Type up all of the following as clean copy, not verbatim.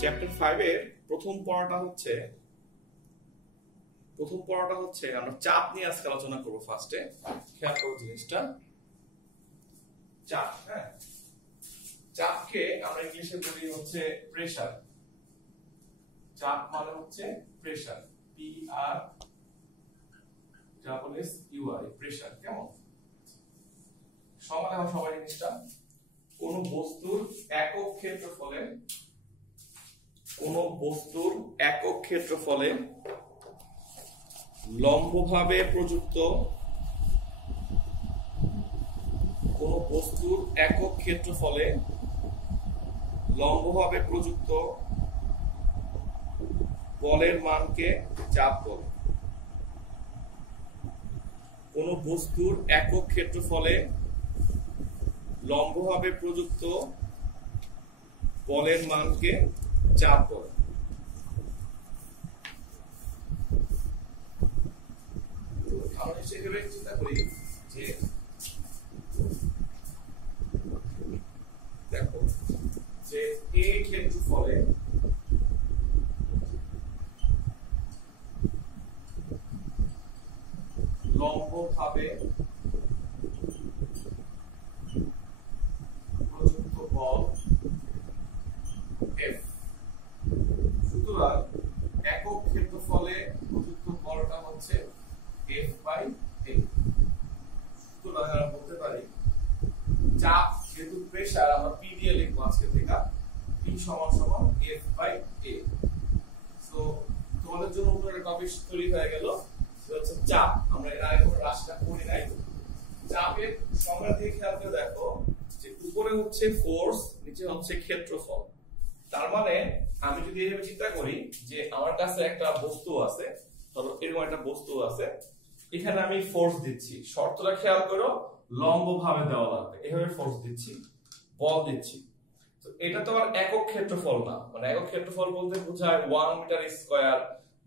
Chapter 5 এর প্রথম পড়াটা হচ্ছে আমরা চাপ নিয়ে আজকে আলোচনা করব। ফার্স্টে খেয়াল করো জিনিসটা, চাপ। হ্যাঁ, চাপকে আমরা ইংলিশে বলি হচ্ছে প্রেসার। চাপ মানে হচ্ছে pressure, P R double S U R, pressure. কেমন সমানে হয় সবাই জিনিসটা? কোন বস্তুর একক ক্ষেত্রফলে লম্বভাবে প্রযুক্ত বলের মানকে চাপ বলে। কোন বস্তুর একক ক্ষেত্রফলে লম্বভাবে প্রযুক্ত বলের মানকে চাপ বলে। আমরা সেভাবে চিন্তা করি যে দেখো যে এ ক্ষেত্রফলে লম্বভাবে প্রযুক্ত বল F। সুতরাং একক ক্ষেত্রফলে প্রযুক্ত বলটা হচ্ছে F বাই A। সুতরাং আমরা বলতে পারি চাপ যেহেতু প্রেসার, আমরা P দিয়ে লিখবো আজকে থেকে, P সমান সমান F বাই A। সো তোমাদের জন্য উপরের টপিক তৈরি হয়ে গেল, সেটা হচ্ছে চাপ। আমরা এর আগে কোনো রাশিটা পড়ি নাই। চাপের সংজ্ঞা দিয়ে খেয়াল করে দেখো যে উপরে হচ্ছে ফোর্স, নিচে হচ্ছে ক্ষেত্রফল। তার মানে আমি যদি এইভাবে চিন্তা করি যে আমার কাছে একটা বস্তু আছে, ধরো এরকম একটা বস্তু আছে, এখানে আমি ফোর্স দিচ্ছি। শর্তটা খেয়াল করো, লম্বভাবে দেওয়া লাগবে। এভাবে ফোর্স দিচ্ছি, বল দিচ্ছি। তো এটা তো আর একক ক্ষেত্রফল না, মানে একক ক্ষেত্রফল বলতে বোঝায় 1 মিটার স্কয়ার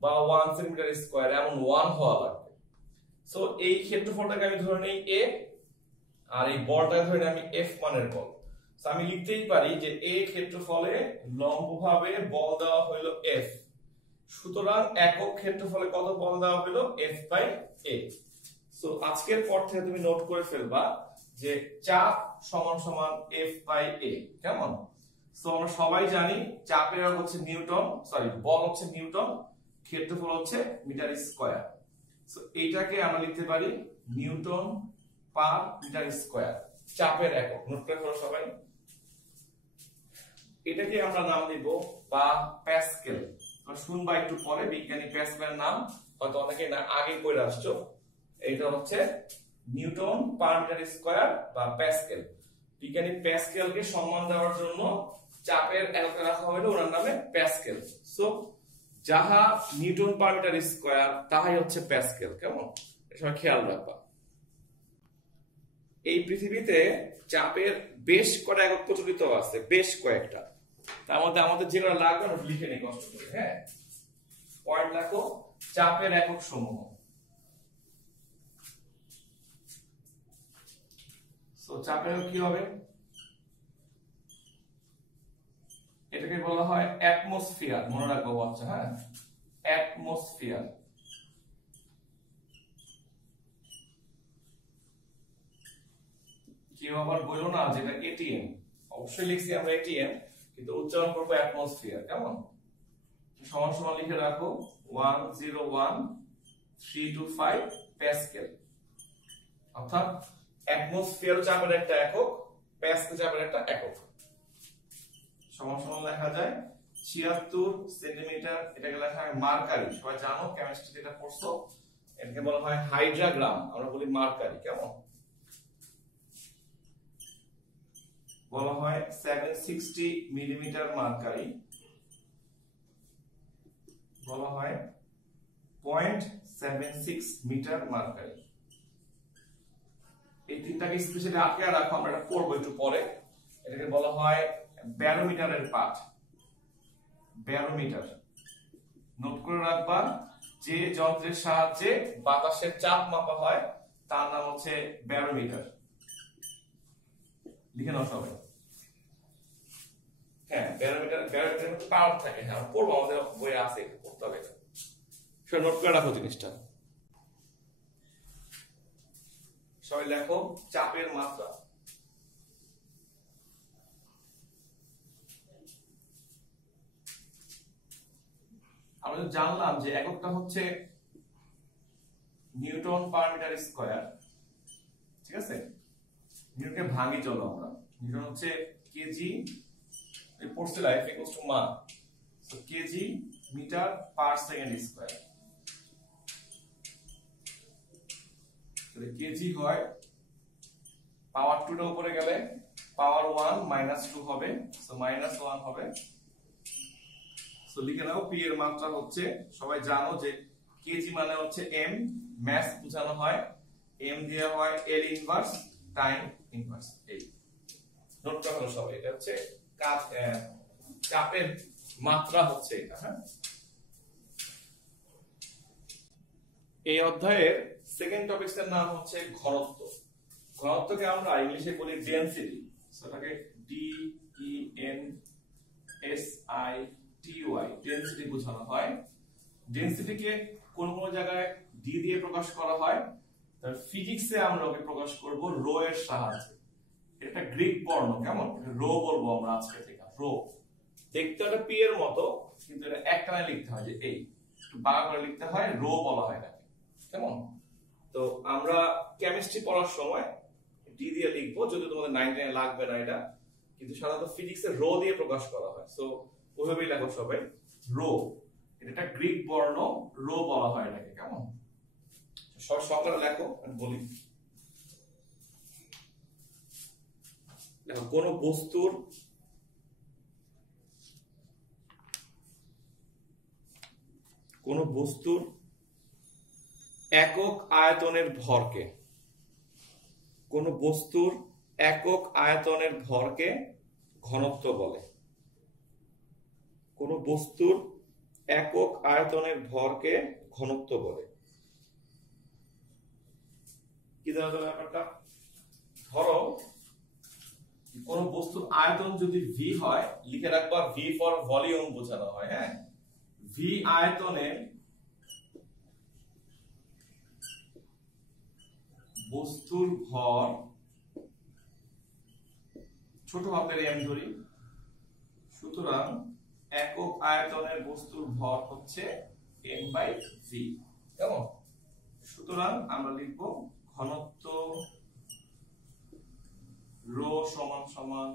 বা 1 সেন্টিমিটার স্কয়ার, এমন 1 হওয়া লাগবে। সো এই ক্ষেত্রফলটাকে আমি ধরে নেই a, আর এই বলটাকে ধরে নেই আমি f মানের বল। সো আমি লিখতেই পারি যে a ক্ষেত্রফলে লম্বভাবে বল দেওয়া হলো f। সুতরাং একক ক্ষেত্রফলে কত বল দেওয়া হলো? f by a। সো আজকের পর থেকে তুমি নোট করে ফেলবা যে চাপ সমান সমান f বাই a। কেমন? সো আমরা সবাই জানি চাপের একক হচ্ছে নিউটন, বল হচ্ছে নিউটন, ক্ষেত্রফল হচ্ছে মিটার স্কয়ার। সো এইটাকে আমরা লিখতে পারি নিউটন পার মিটার স্কয়ার, চাপের একক। নোট করে ফেলো সবাই। এটাকে আমরা নাম দিব বা প্যাসকেল। শুনবা একটু পরে বিজ্ঞানী প্যাসকেলের নাম, হয়তো অনেকে না আগে পড়ে আসছো। এটা হচ্ছে নিউটন পার মিটার স্কয়ার বা প্যাসকেল। বিজ্ঞানী প্যাসকেলকে সম্মান দেওয়ার জন্য চাপের একক রাখা হলো ওনার নামে প্যাসকেল। সো যাহা নিউটন পার মিটার স্কয়ার তাহাই হচ্ছে প্যাসকেল। কেমন? এটা খেয়াল রাখবা। এই পৃথিবীতে চাপের বেশ কটা একক প্রচলিত আছে, বেশ কয়েকটা। তার মধ্যে আমাদের যেগুলো লাগবে আমরা লিখে নিই কষ্ট করে। হ্যাঁ, পয়েন্ট লেখো, চাপের একক সমূহ। সো চাপের একক কি হবে? এটাকে বলা হয় অ্যাটমসফিয়ার। মনে রাখবো বাচ্চা। হ্যাঁ, অ্যাটমসফিয়ার। কেউ আবার বললো না যেটা এটিএম। অবশ্যই লিখছি আমরা এটিএম, কিন্তু উচ্চারণ করবো অ্যাটমসফিয়ার। কেমন? সমান সমান লিখে রাখো 101,325 প্যাসকেল। অর্থাৎ অ্যাটমসফিয়ার চাপের একটা একক, প্যাসকেল চাপের একটা একক। সমান সমান লেখা যায় 76 সেন্টিমিটার। এটাকে লেখা হয় মার্কারি। সবাই জানো, কেমিস্ট্রি যেটা পড়ছো, এটাকে বলা হয় হাইড্রাগ্রাম, আমরা বলি মার্কারি। কেমন? বলা হয় 760 মিলিমিটার মার্কারি, বলা হয় 0.76 মিটার মার্কারি। এই তিনটাকে স্পেশালি আটকে রাখো, আমরা এটা পড়বো একটু পরে। এটাকে বলা হয় ব্যারোমিটারের পাঠ। ব্যারোমিটার নোট করে রাখবা, যে যন্ত্রের সাহায্যে বাতাসের চাপ মাপা হয় তার নাম হচ্ছে ব্যারোমিটার। লিখে নাও সবাই। হ্যাঁ ব্যারোমিটার পাওয়ার থাকে, হ্যাঁ পড়বো, আমাদের বইয়ে আছে, পড়তে হবে, সেটা নোট করে রাখো জিনিসটা। সবাই লেখো চাপের মাত্রা। আমরা জানলাম যে এককটা হচ্ছে নিউটন পার মিটার স্কয়ার, ঠিক আছে। নিউটনকে ভাঙি চলো আমরা, নিউটন হচ্ছে কেজি পড়ছে লাইফ ইকুয়ালস টু মান, so KG metre per second square. তাহলে কেজি হয় পাওয়ার 2 টা উপরে গেলে পাওয়ার 1 মাইনাস 2 হবে, সো মাইনাস 1 হবে। সো লিখে নাও পি এর মাত্রা হচ্ছে, সবাই জানো যে কেজি মানে হচ্ছে এম, ম্যাস বোঝানো হয় এম দিয়ে হয় এল ইনভার্স টাইম ইনভার্স এই। নোট করো সবাই, এটা হচ্ছে চাপের মাত্রা হচ্ছে এটা, হ্যাঁ। এই অধ্যায়ের সেকেন্ড টপিকসের নাম হচ্ছে ঘনত্ব। ঘনত্বকে আমরা ইংলিশে বলি ডেনসিটি, সেটাকে D E N S I T Y, density বোঝানো হয়। ডেনসিটিকে কোন কোন জায়গায় ডি দিয়ে প্রকাশ করা হয়, তার ফিজিক্সে আমরা ওকে প্রকাশ করব রো এর সাহায্যে। এটা গ্রিক বর্ণ, কেমন রো বলবো আমরা আজকে থেকে, রো। দেখতে একটা পি এর মতো, কিন্তু এটা একটানে লিখতে হয়, যে এই একটু বাঁকা করে লিখতে হয়, রো বলা হয় এটাকে, কেমন। তো আমরা কেমিস্ট্রি পড়ার সময় ডি দিয়ে লিখবো, যদি তোমাদের 9 লাগবে না এটা, কিন্তু সাধারণত ফিজিক্সে রো দিয়ে প্রকাশ করা হয়। সো ওইভাবেই লেখো সবাই, রো। এটা গ্রিক বর্ণ, রো বলা হয় এটাকে, কেমন। সব সংখ্যাটা লেখো, আমি বলি। দেখো কোন বস্তুর একক আয়তনের ভরকে, কোন বস্তুর একক আয়তনের ভরকে ঘনত্ব বলে। কোন বস্তুর একক আয়তনের ভরকে ঘনত্ব বলে। কি জানো ব্যাপারটা? ধরো কোন বস্তুর আয়তন যদি ভি হয়, লিখে রাখবা ভি ফর ভলিউম বোঝানো হয়, হ্যাঁ। ভি আয়তনের বস্তুর ভর, ছোট হাতের এম ধরি, সুতরাং একক আয়তনের বস্তুর ভর হচ্ছে এম বাই ভি, কেমন। সুতরাং আমরা লিখব ঘনত্ব রো সমান সমান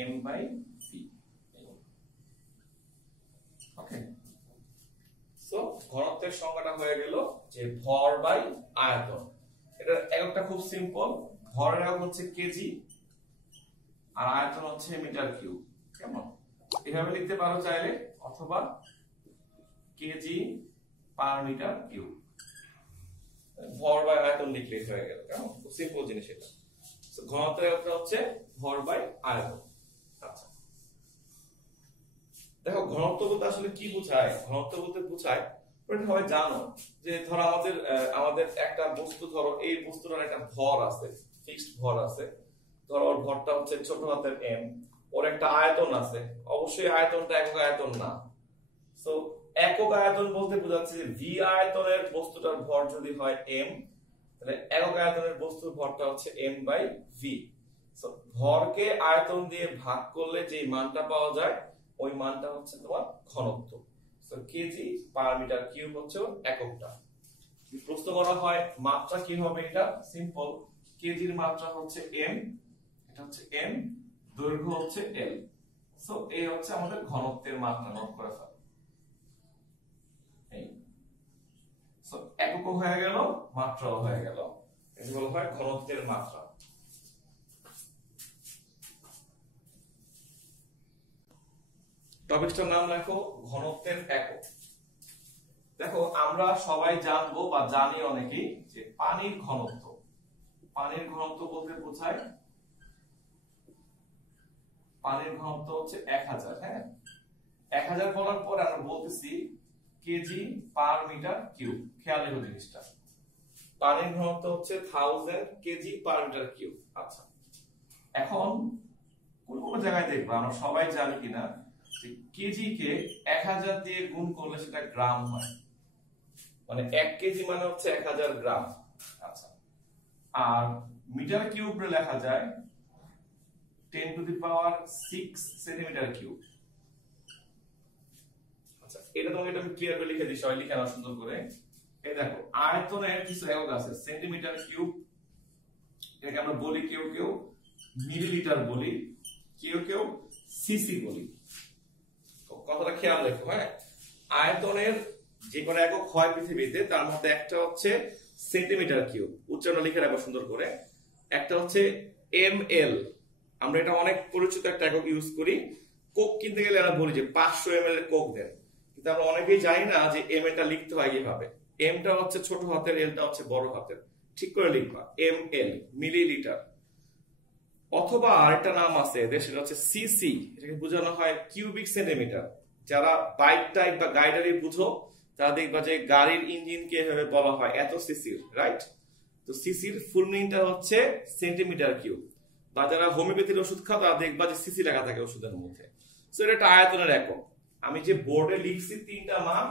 M by V. Okay, so ঘনত্বের সংজ্ঞাটা হয়ে গেল যে ভর বাই আয়তন। এটা এককটা খুব সিম্পল, ভরের একক হচ্ছে কেজি আর আয়তন হচ্ছে মিটার কিউব, কেমন। এভাবে লিখতে পারো চাইলে, অথবা কেজি পার মিটার কিউব, ভর বাই আয়তন লিখলে হয়ে গেল, কেমন। খুব সিম্পল জিনিস এটা। ঘনত্বের এককটা হচ্ছে ভর বাই আয়তন। আচ্ছা, দেখো ঘনত্ব বলতে আসলে কি বোঝায়। ঘনত্ব বলতে বোঝায়, সবাই জানো যে ধরো আমাদের একটা বস্তু, ধরো এই বস্তুটার একটা ভর আছে, ফিক্সড ভর আছে। ধরো ওর ভরটা হচ্ছে ছোট হাতের এম, ওর একটা আয়তন আছে, অবশ্যই আয়তনটা একক আয়তন না। সো একক আয়তন বলতে বোঝাচ্ছে যে ভি আয়তনের বস্তুটার ভর যদি হয় এম, তাহলে একক আয়তনের বস্তুর ভরটা হচ্ছে এম বাই ভি। সো ভরকে আয়তন দিয়ে ভাগ করলে যে মানটা পাওয়া যায়, ওই মানটা হচ্ছে তোমার ঘনত্ব। So KG per metre cube হচ্ছে এককটা। প্রশ্ন করা হয় মাত্রা কি হবে, এটা সিম্পল, কেজির মাত্রা হচ্ছে এম, এটা হচ্ছে এম, দৈর্ঘ্য হচ্ছে এল। সো এই হচ্ছে আমাদের ঘনত্বের মাত্রা, নোট করে ফেলো। এই সো একক হয়ে গেল, মাত্রাও হয়ে গেল, এগুলো হয় ঘনত্বের মাত্রা। টপিকটার নাম লেখো ঘনত্বের একক। দেখো আমরা সবাই জানবো বা জানি অনেকেই যে পানির ঘনত্ব, পানির ঘনত্ব বলতে বোঝায়, পানির ঘনত্ব হচ্ছে 1000, হ্যাঁ। 1000 বলার পর আমরা বলতেছি কেজি পার মিটার কিউব। খেয়াল রেখো জিনিসটা, পানির ঘনত্ব হচ্ছে 1000 কেজি পার মিটার কিউব। আচ্ছা, এখন কোন কোন জায়গায় দেখবো আমরা সবাই জানি কিনা যে কেজি কে 1000 দিয়ে গুণ করলে সেটা গ্রাম হয়, মানে 1 কেজি মানে হচ্ছে 1000 গ্রাম। আচ্ছা, আর মিটার কিউবে লেখা যায় 10 to the power 6 centimetre cube. আচ্ছা, এটা তোমাকে আমি ক্লিয়ার করে লিখে দিই, সবাই লিখে নাও সুন্দর করে। এই দেখো আয়তনের কিছু একক আছে, সেন্টিমিটার কিউব, এটাকে আমরা বলি কেউ কেউ মিলিলিটার বলি, কেউ কেউ সিসি বলি। কথাটা খেয়াল রেখো, হ্যাঁ। আয়তনের যে কোনো একক হয় পৃথিবীতে, তার মধ্যে একটা হচ্ছে সেন্টিমিটার কিউব, উচ্চারণ লিখে রাখো সুন্দর করে। একটা হচ্ছে ml, আমরা এটা অনেক পরিচিত একটা একক ইউজ করি। কোক কিনতে গেলে আমরা বলি যে 500 ml এর কোক দেন, কিন্তু আমরা অনেকেই জানি না যে ml টা লিখতে হয় কিভাবে। m টা হচ্ছে ছোট হাতের, l টা হচ্ছে বড় হাতের, ঠিক করে লিখবা ml, মিলিলিটার। অথবা আরেকটা নাম আছে এদের, সেটা হচ্ছে সিসি, এটাকে বোঝানো হয় কিউবিক সেন্টিমিটার। যারা বাইক টাইপ বা গাড়ি বুঝো তারা দেখবা যে গাড়ির ইঞ্জিনকে এভাবে বলা হয় এত সিসির, রাইট? তো সিসির ফুল মিনিংটা হচ্ছে সেন্টিমিটার কিউব। বা যারা হোমিওপ্যাথির ওষুধ খাও তারা দেখবা যে সিসি লেখা থাকে ওষুধের মধ্যে। সো এটা একটা আয়তনের একক। আমি যে বোর্ডে লিখছি তিনটা মান,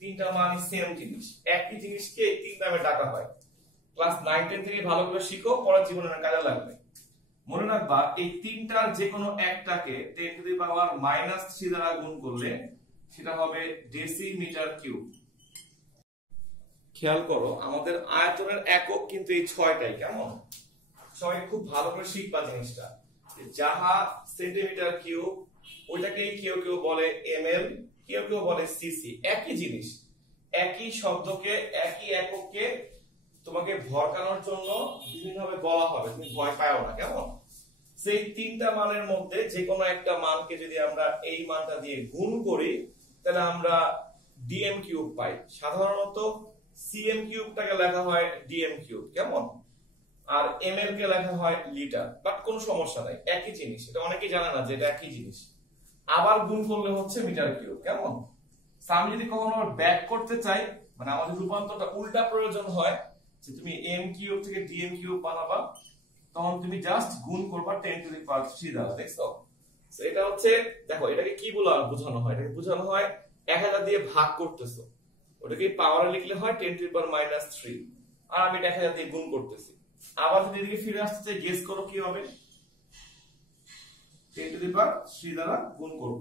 তিনটা মানই সেম জিনিস, একই জিনিসকে এই তিন নামে ডাকা হয়। ক্লাস 9 10 থেকে ভালো করে শিখো, পরের জীবনে কাজে লাগবে। মনে রাখবা এই তিনটার যে কোনো একটাকে 10 টু দি পাওয়ার -3 দ্বারা গুণ করলে সেটা হবে ডেসিমিটার কিউব। খেয়াল করো আমাদের আয়তনের একক কিন্তু এই 6টাই, কেমন? সবাই খুব ভালো করে শিখবা জিনিসটা। যাহা সেন্টিমিটার কিউব ওইটাকে কেউ কেউ বলে ml, কেউ কেউ বলে সিসি, একই জিনিস, একই শব্দকে একই এককে তোমাকে ভরকানোর জন্য বিভিন্নভাবে বলা হবে, তুমি ভয় পাও না, কেমন? সেই তিনটা মানের মধ্যে যে কোনো একটা মানকে যদি আমরা এই মানটা দিয়ে গুণ করি তাহলে আমরা ডিএম কিউব পাই। সাধারণত সিএম কিউবটাকে লেখা হয় ডিএম কিউব, কেমন? আর এমএল কে লেখা হয় লিটার, বাট কোনো সমস্যা নাই, একই জিনিস। এটা অনেকেই জানে না যে এটা একই জিনিস। আবার গুণ করলে হচ্ছে মিটার কিউব, কেমন? আমি যদি কখনো ব্যাক করতে চাই, মানে আমাদের রূপান্তরটা উল্টা প্রয়োজন হয় যে তুমি এম কিউব থেকে ডিএম কিউব বানাবা, তখন তুমি জাস্ট গুণ করবা 10 টু দি পাওয়ার 3 দ্বারা, দেখছো? সো এটা হচ্ছে, দেখো এটাকে কি বলা বোঝানো হয়, এটাকে বোঝানো হয় 1000 দিয়ে ভাগ করতেছো, ওটাকে পাওয়ারে লিখলে হয় 10 টু দি পাওয়ার -3, আর আমি 1000 দিয়ে গুণ করতেছি। আবার যদি এদিকে ফিরে আসতে চাই, গেস করো কি হবে? 10 টু দি পাওয়ার 3 দ্বারা গুণ করব।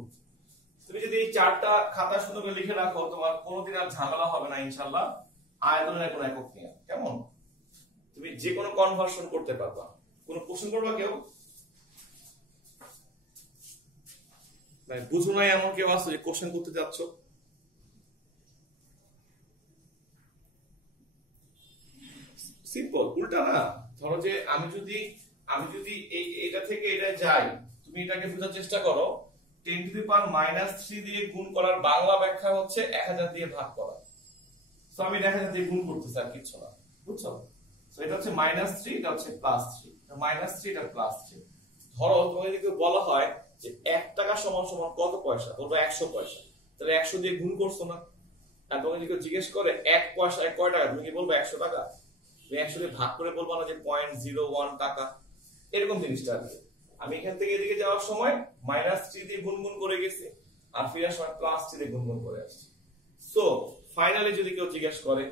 তুমি যদি এই চারটা খাতা সুন্দর করে লিখে রাখো, তোমার কোনোদিন আর ঝামেলা হবে না ইনশাআল্লাহ আয়তনের কোনো একক নিয়ে, কেমন? তুমি যে কোনো কনভার্সন করতে পারবা। কোনো কোশ্চেন করবা কেউ? মানে বুঝো না এমন কেউ আছে যে কোশ্চেন করতে যাচ্ছ? সিম্পল, উল্টা না। ধরো যে আমি যদি এটা থেকে এটা যাই, তুমি এটাকে বোঝার চেষ্টা করো। 10 টু দি পাওয়ার -3 দিয়ে গুণ করার বাংলা ব্যাখ্যা হচ্ছে 1000 দিয়ে ভাগ করা। সো আমি 1000 দিয়ে গুণ করতেছি, আর কিছু না, বুঝছো? সো এটা হচ্ছে -3, এটা হচ্ছে +3, -3 এটা +3। ধরো তোমাকে যদি বলা হয় যে 1 টাকা সমান সমান কত পয়সা, বলবো 100 পয়সা, তাহলে 100 দিয়ে গুণ করছো না। আর তোমাকে যদি জিজ্ঞেস করে 1 পয়সায় কয় টাকা, তুমি কি বলবো 100 টাকা? তুমি 100 দিয়ে ভাগ করে বলবো না যে 0.01 টাকা, এরকম জিনিসটা আর কি। আমি এখান থেকে এদিকে যাওয়ার সময় -3 দিয়ে গুণ করে গেছি, আর ফেরার সময় +3 দিয়ে গুণ করে আসছি। সো ফাইনালি যদি কেউ জিজ্ঞেস করে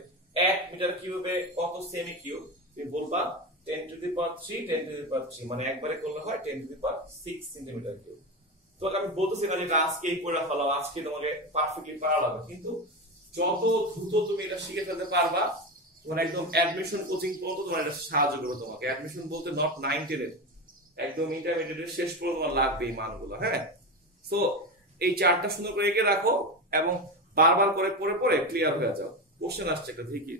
1 মিটার কিউবে কত সেমি কিউব, তুমি বলবা 10 to the power 3, 10 to the পাওয়ার 3, মানে একবারে করলে হয় 10 to the power 6 centimetre cube. তো আমি বলতেছি না যে আজকে এই পড়া ফেলাও, আজকে তোমাকে পারফেক্টলি পারা লাগবে, কিন্তু যত দ্রুত তুমি এটা শিখে ফেলতে পারবা, তোমার একদম অ্যাডমিশন কোচিং পর্যন্ত তোমার এটা সাহায্য করবে। তোমাকে অ্যাডমিশন বলতে নট 9 10 এর, একদম ইন্টারমিডিয়েটের শেষ পর্যন্ত তোমার লাগবে এই মানগুলো, হ্যাঁ। সো এই চারটা সুন্দর করে এঁকে রাখো এবং বারবার করে পড়ে পড়ে ক্লিয়ার হয়ে যাও। কোশ্চেন আসছে একটা ঠিকই।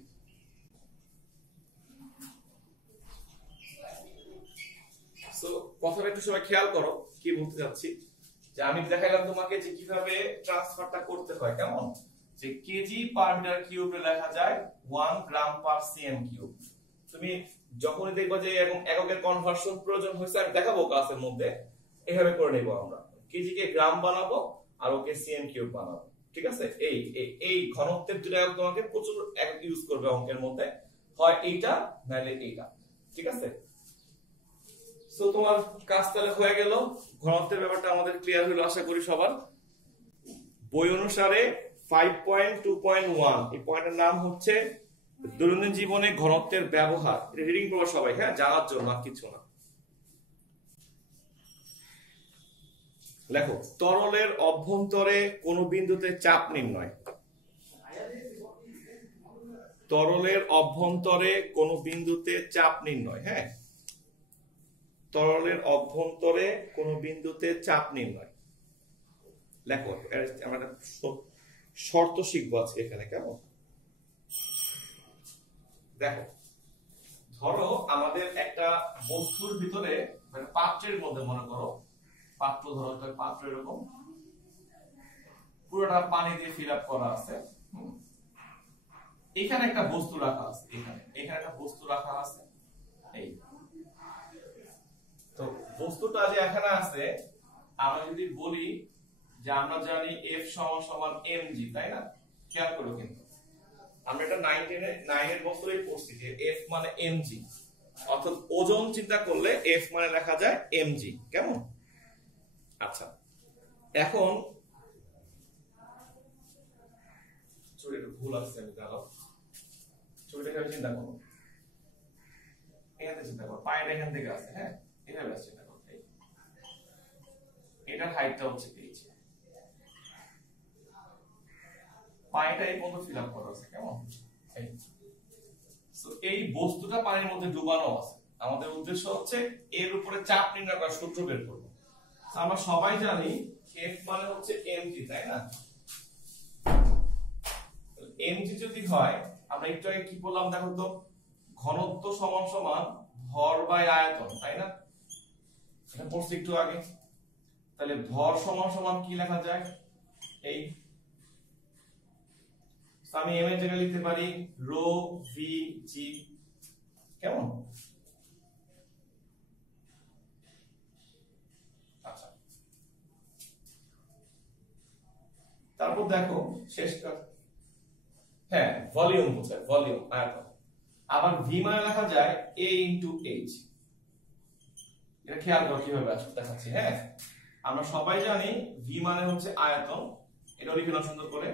সো কথাটা একটু সবাই খেয়াল করো, কি বলতে যাচ্ছি। যে আমি দেখাইলাম তোমাকে যে কিভাবে ট্রান্সফারটা করতে হয়, কেমন? যে কেজি পার মিটার কিউবে লেখা যায় 1 গ্রাম পার সিএম কিউব। তুমি যখনই দেখবা যে এরকম এককের কনভার্সন প্রয়োজন হয়েছে, আমি দেখাবো ক্লাসের মধ্যে, এভাবে করে নেব আমরা। কেজি কে গ্রাম বানাবো আর ওকে সিএম কিউব বানাবো, ঠিক আছে? এই ঘনত্বের দুটো একক তোমাকে প্রচুর একক ইউজ করবে অঙ্কের মধ্যে, হয় এইটা নাহলে এইটা, ঠিক আছে? সো তোমার কাজ তাহলে হয়ে গেল, ঘনত্বের ব্যাপারটা আমাদের ক্লিয়ার হলো আশা করি সবার। বই অনুসারে 5.2.1 এই পয়েন্টের নাম হচ্ছে দৈনন্দিন জীবনে ঘনত্বের ব্যবহার। রিডিং করবো সবাই, হ্যাঁ, জানার জন্য আর কিছু না। লেখো, তরলের অভ্যন্তরে কোন বিন্দুতে চাপ নির্ণয়। তরলের অভ্যন্তরে কোন বিন্দুতে চাপ নির্ণয়। হ্যাঁ, তরলের অভ্যন্তরে কোন বিন্দুতে চাপ নির্ণয়। লেখো, আমরা শর্ত শিখবো আজকে এখানে, কেমন? দেখো, ধরো আমাদের একটা বস্তুর ভিতরে, মানে পাত্রের মধ্যে মনে করো, পাত্র ধরো, একটা পাত্র এরকম পুরোটা পানি দিয়ে ফিল আপ করা আছে। এখানে একটা বস্তু রাখা আছে, এখানে একটা বস্তু রাখা আছে। এই তো বস্তুটা যে এখানে আছে, আমরা যদি বলি যে আমরা জানি F সমান mg, তাই না? খেয়াল করো, কিন্তু আমরা এটা 9 এর বছরেই পড়ছি যে F মানে mg, অর্থাৎ ওজন চিন্তা করলে F মানে লেখা যায় mg, কেমন? আচ্ছা, এখন ছবিটা ভুল আছে, আমি দাঁড়াও, ছবিটাকে চিন্তা করো, এখানে চিন্তা করো, পায়ের এখান থেকে আছে, হ্যাঁ, এভাবে চিন্তা করো, এটার হাইটটা হচ্ছে h, পায়েটা এই পর্যন্ত ফিল আপ করা আছে, কেমন? এই বস্তুটা পানির মধ্যে ডুবানো আছে। আমাদের উদ্দেশ্য হচ্ছে এর উপরে চাপ নির্ণয় করার সূত্র বের করব। আমরা সবাই জানি F মানে হচ্ছে mg, তাই না? mg যদি হয়, আমরা একটু আগে কি বললাম দেখো তো, ঘনত্ব সমান ভর বাই আয়তন, তাই না? এটা পড়ছি একটু আগে। তাহলে ভর সমান কি লেখা যায়? এই আমি m এর জায়গায় লিখতে পারি রো ভি জি, কেমন? আচ্ছা, তারপর দেখো শেষ কাজ, হ্যাঁ, ভলিউম বোঝায়, ভলিউম, আয়তন। আবার ভি মানে লেখা যায় a ইনটু h। এটা খেয়াল করো কিভাবে আছে দেখাচ্ছি। হ্যাঁ, আমরা সবাই জানি ভি মানে হচ্ছে আয়তন, এটা লিখে নাও সুন্দর করে।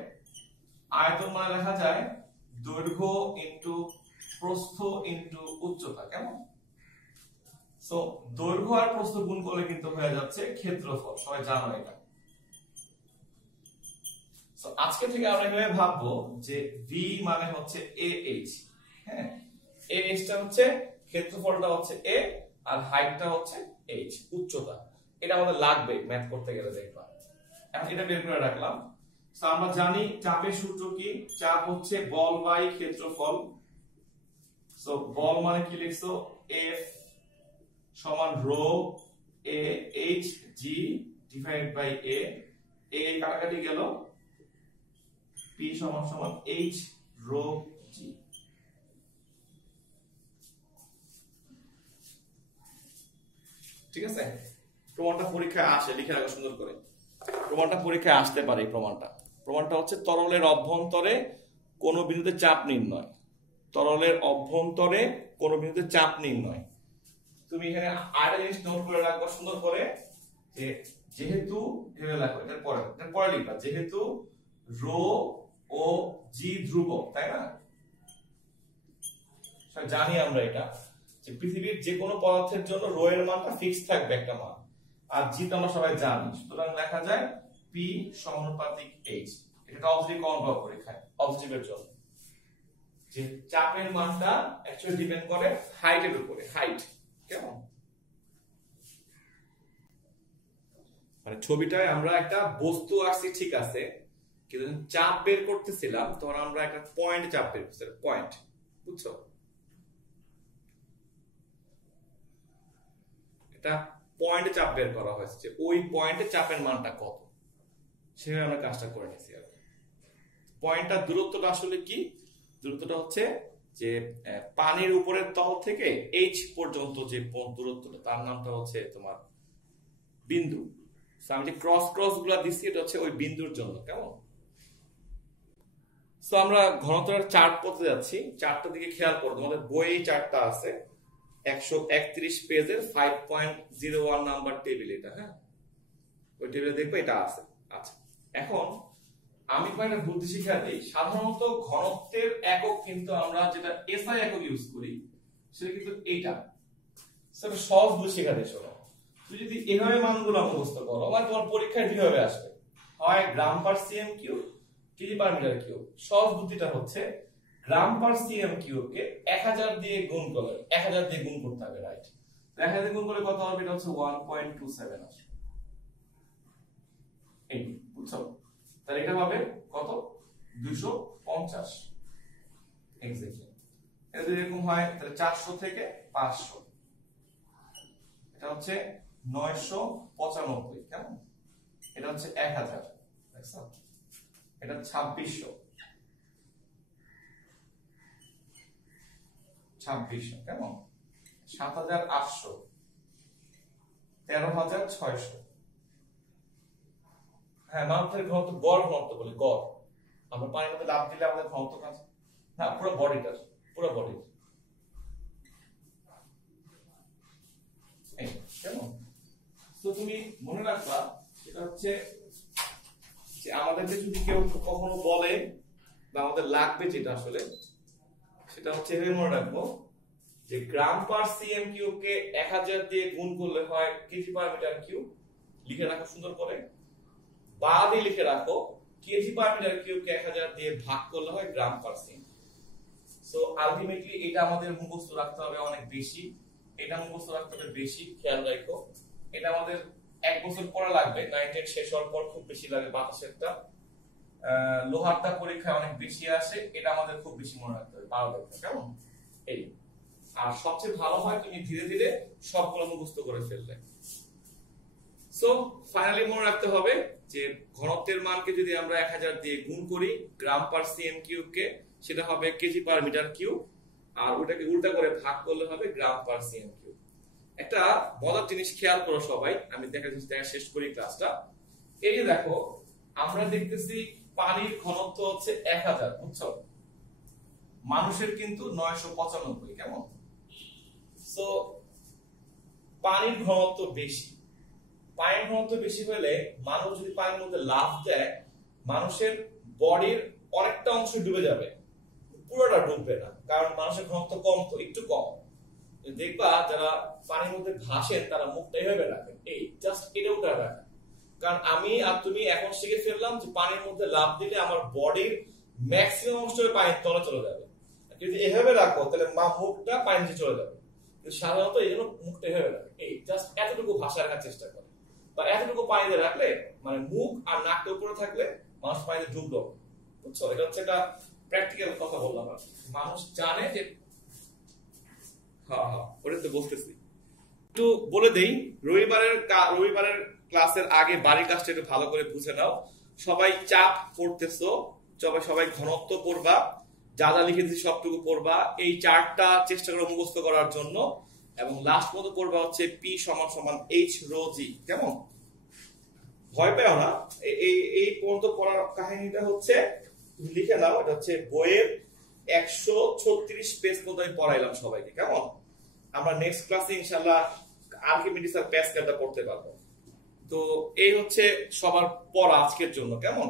আয়তন মানে লেখা যায় দৈর্ঘ্য ইনটু প্রস্থ ইনটু উচ্চতা, কেমন? সো দৈর্ঘ্য আর প্রস্থ গুণ করলে কিন্তু হয়ে যাচ্ছে ক্ষেত্রফল, সবাই জানো এটা। সো আজকে থেকে আমরা এভাবে ভাববো যে v মানে হচ্ছে ah, হ্যাঁ, ah টা হচ্ছে ক্ষেত্রফলটা হচ্ছে a, আর হাইটটা হচ্ছে h, উচ্চতা। এটা আমাদের লাগবে ম্যাথ করতে গেলে, দেখবা। এখন এটা বের করে রাখলাম। সো আমরা জানি চাপের সূত্র কি? চাপ হচ্ছে বল বাই ক্ষেত্রফল। সো বল মানে কি লিখছো? F সমান rho a h g divide by a, কাটাকাটি গেল, p সমান h রো g। ঠিক আছে? প্রমাণটা পরীক্ষায় আসে, লিখে রাখো সুন্দর করে। প্রমাণটা পরীক্ষায় আসতে পারে। প্রমাণটা হচ্ছে তরলের অভ্যন্তরে কোন বিন্দুতে চাপ নির্ণয়। তরলের অভ্যন্তরে কোন বিন্দুতে চাপ নির্ণয়। তুমি এখানে আরেকটা জিনিস নোট করে রাখবা সুন্দর করে, যে যেহেতু ভেবে রাখো, এটার পরে লিখবা, যেহেতু রো ও জি ধ্রুবক, তাই না? জানি আমরা এটা, যে পৃথিবীর যে কোনো পদার্থের জন্য রো এর মানটা ফিক্সড থাকবে একটা মান, আর জি তো আমরা সবাই জানি। সুতরাং লেখা যায় p সমানুপাতিক h। এটা অবজেক্টিভ কমন পাবো পরীক্ষায়, অবজেক্টিভের জন্য, যে চাপের মানটা অ্যাকচুয়ালি ডিপেন্ড করে হাইটের উপরে, হাইট, কেমন? মানে ছবিটায় আমরা একটা বস্তু আঁকছি, ঠিক আছে, কিন্তু চাপ বের করতেছিলাম তখন আমরা একটা পয়েন্ট চাপ বের করতেছিলাম, পয়েন্ট, বুঝছো? এটা পয়েন্টে চাপ বের করা হয়েছে, যে ওই পয়েন্টে চাপের মানটা কত, সেভাবে আমরা কাজটা করে নিয়েছি। আর পয়েন্টটা দূরত্বটা আসলে কি? দূরত্বটা হচ্ছে যে পানির উপরের তল থেকে h পর্যন্ত যে দূরত্বটা, তার নামটা হচ্ছে তোমার বিন্দু। আমি যে ক্রস গুলা দিচ্ছি, এটা হচ্ছে ওই বিন্দুর জন্য, কেমন? তো আমরা ঘনত্বের চার্ট করতে যাচ্ছি। চার্টটার দিকে খেয়াল করো, তোমাদের বইয়ে চার্টটা আছে, 131 পেজের 5.01 নাম্বার টেবিল এটা। হ্যাঁ, ওই টেবিলে দেখবো এটা আছে। আচ্ছা, এখন আমি কয়েকটা বুদ্ধি শিক্ষা দিই। সাধারণত ঘনত্বের একক কিন্তু আমরা যেটা এসআই একক ইউজ করি সেটা কিন্তু এইটা। সেটা সহজ বুদ্ধি শিক্ষা দিই। শোনো, তুই যদি এভাবে মানগুলো মুখস্থ করো, মানে তোমার পরীক্ষায় কিভাবে আসবে, হয় gram per CM cube, KG per metre cube. সহজ বুদ্ধিটা হচ্ছে গ্রাম পার সিএম কিউব কে 1000 দিয়ে গুণ করলে, 1000 দিয়ে গুণ করতে হবে, রাইট? 1000 দিয়ে গুণ করলে কত হবে? এটা হচ্ছে 1.27 আসবে। এই বুঝছো? তাহলে এটা হবে কত? 250 এক্স্যাক্টলি। এটা যদি এরকম হয় তাহলে 400 থেকে 500, এটা হচ্ছে 995, কেমন? এটা হচ্ছে 1000, দেখছো? এটা 2600, কেমন? 7800, 13600। হ্যাঁ, মানুষের ঘনত্ব গড় ঘনত্ব বলে, গড়। আমরা পানির মধ্যে লাফ দিলে আমাদের ঘনত্ব কাছে না, পুরো বডিটার, পুরো বডি কেমন? তো তুমি মনে রাখবা এটা হচ্ছে যে আমাদেরকে যদি কেউ কখনো বলে বা আমাদের লাগবে যেটা আসলে সেটা হচ্ছে এভাবে মনে রাখবো যে গ্রাম পার সিএম কিউব কে 1000 দিয়ে গুণ করলে হয় কেজি পার মিটার কিউব। লিখে রাখো সুন্দর করে, বাদে লিখে রাখো কেজি পার মিটার কিউব কে 1000 দিয়ে ভাগ করলে হয় gram per CM. So ultimately এটা আমাদের মুখস্থ রাখতে হবে অনেক বেশি, এটা মুখস্থ রাখতে হবে বেশি। খেয়াল রাখো এটা আমাদের 1 বছর পড়া লাগবে, 9 10 শেষ হওয়ার পর খুব বেশি লাগে। বাতাসেরটা, লোহারটা পরীক্ষায় অনেক বেশি আসে, এটা আমাদের খুব বেশি মনে রাখতে হবে, পারো দেখতে, কেমন? এই আর সবচেয়ে ভালো হয় তুমি ধীরে ধীরে সবগুলো মুখস্থ করে ফেললে। সো ফাইনালি মনে রাখতে হবে যে ঘনত্বের মানকে যদি আমরা 1000 দিয়ে গুণ করি গ্রাম পার সিএম কিউব কে, সেটা হবে কেজি পার মিটার কিউব, আর ওটাকে উল্টা করে ভাগ করলে হবে গ্রাম পার সিএম কিউব। একটা মজার জিনিস খেয়াল করো সবাই, আমি দেখা শেষ করি ক্লাসটা। এই যে দেখো, আমরা দেখতেছি পানির ঘনত্ব হচ্ছে 1000, বুঝছো? মানুষের কিন্তু 995, কেমন? সো পানির ঘনত্ব বেশি, পানির ঘনত্ব বেশি হলে মানুষ যদি পানির মধ্যে লাফ দেয়, মানুষের বডির অনেকটা অংশ ডুবে যাবে, পুরোটা ডুববে না, কারণ মানুষের ঘনত্ব কম, তো একটু কম। দেখবা যারা পানির মধ্যে ভাসেন তারা মুখটা এইভাবে রাখেন, এই জাস্ট এটা উঠে রাখেন। কারণ আমি আর তুমি এখন শিখে ফেললাম যে পানির মধ্যে লাফ দিলে আমার বডির ম্যাক্সিমাম অংশ পানির তলে চলে যাবে। যদি এভাবে রাখো তাহলে মুখটা পানিতে চলে যাবে, কিন্তু সাধারণত এই জন্য মুখটা এভাবে রাখে, এই জাস্ট এতটুকু ভাষা রাখার চেষ্টা করে, বা এতটুকু পানিতে রাখলে মানে মুখ আর নাকটা উপরে থাকলে মানুষ পানিতে ডুবলো, বুঝছো? এটা হচ্ছে একটা প্র্যাকটিক্যাল কথা বললাম। মানুষ জানে যে ওটা তো বলতেছি। একটু বলে দেই, রবিবারের ক্লাসের আগে বাড়ির কাজটা একটু ভালো করে বুঝে নাও। সবাই চাপ পড়তেছো, সবাই ঘনত্ব পড়বা, যা যা লিখে দিচ্ছি সবটুকু পড়বা। এই চার্টটা চেষ্টা করো মুখস্থ করার জন্য, এবং লাস্ট মতো পড়বা হচ্ছে পি সমান সমান এইচ রো জি, কেমন? ভয় পেও না, এই পর্যন্ত পড়ার কাহিনীটা হচ্ছে তুমি লিখে নাও। এটা হচ্ছে বইয়ের 136 পেজ পর্যন্ত আমি পড়াইলাম সবাইকে, কেমন? আমরা নেক্সট ক্লাসে ইনশাআল্লাহ আর্কিমিডিস আর প্যাসকেলটা পড়তে পারবো। তো এই হচ্ছে সবার পড়া আজকের জন্য, কেমন?